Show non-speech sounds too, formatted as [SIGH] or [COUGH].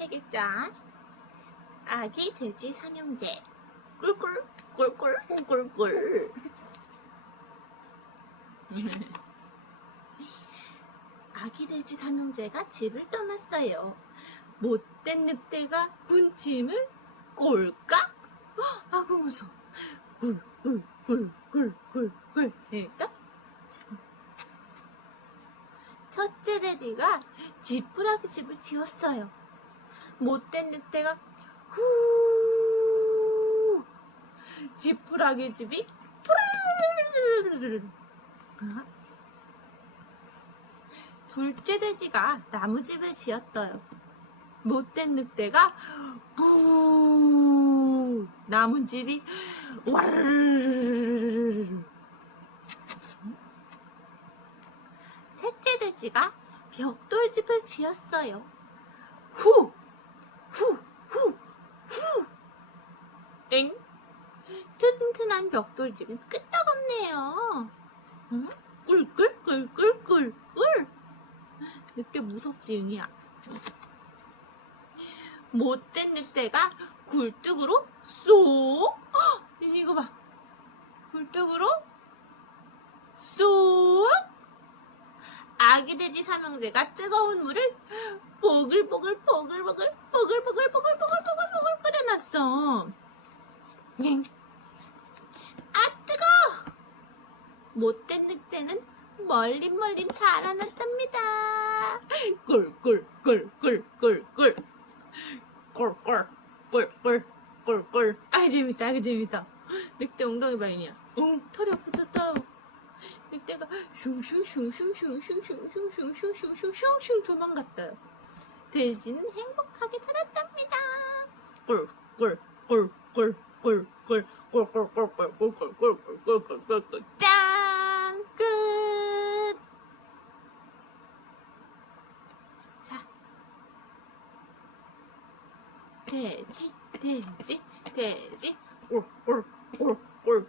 책 읽자. 아기 돼지 삼형제. 꿀꿀, 꿀꿀, 꿀꿀. [LAUGHS] 아기 돼지 삼형제가 집을 떠났어요. 못된 늑대가 군침을 꼴깍? 헉, 아구 무서워. 꿀꿀꿀꿀꿀꿀 했다. 첫째 돼지가 지푸라기 집을 지었어요. 못된 늑대가 후 지푸라기 집이? 둘째 돼지가 나무집을 지었어요. 못된 늑대가 부 나무집이 와르르르르르르. 셋째 돼지가 벽돌집을 지었어요. 후! 후! 후! 후! 엥? 튼튼한 벽돌집은 끄떡없네요. 응? 꿀꿀 꿀꿀 꿀꿀 늑대 무섭지 윤이야. 못된 늑대가 굴뚝으로 쏙! 이거 봐. 굴뚝으로 쏙! 아기 돼지 삼형제가 뜨거운 물을 보글보글 보글보글 보글보글 끓여놨어. 엥. 아 뜨거! 못된 늑대는 멀린 달아났답니다. 꿀꿀꿀꿀꿀꿀. 꿀꿀꿀꿀꿀꿀 아 재밌어 아 재밌어. 늑대 엉덩이 바인이야. 응 털이 없어졌어. 늑대가 슝슝슝슝슝슝슝슝슝슝슝슝슝 도망갔다 돼지는 행복하게 살았답니다. 꿀꿀꿀꿀꿀꿀꿀꿀꿀꿀꿀꿀꿀꿀꿀꿀꿀꿀꿀 짠! 돼지 돼지 돼지. 올올올올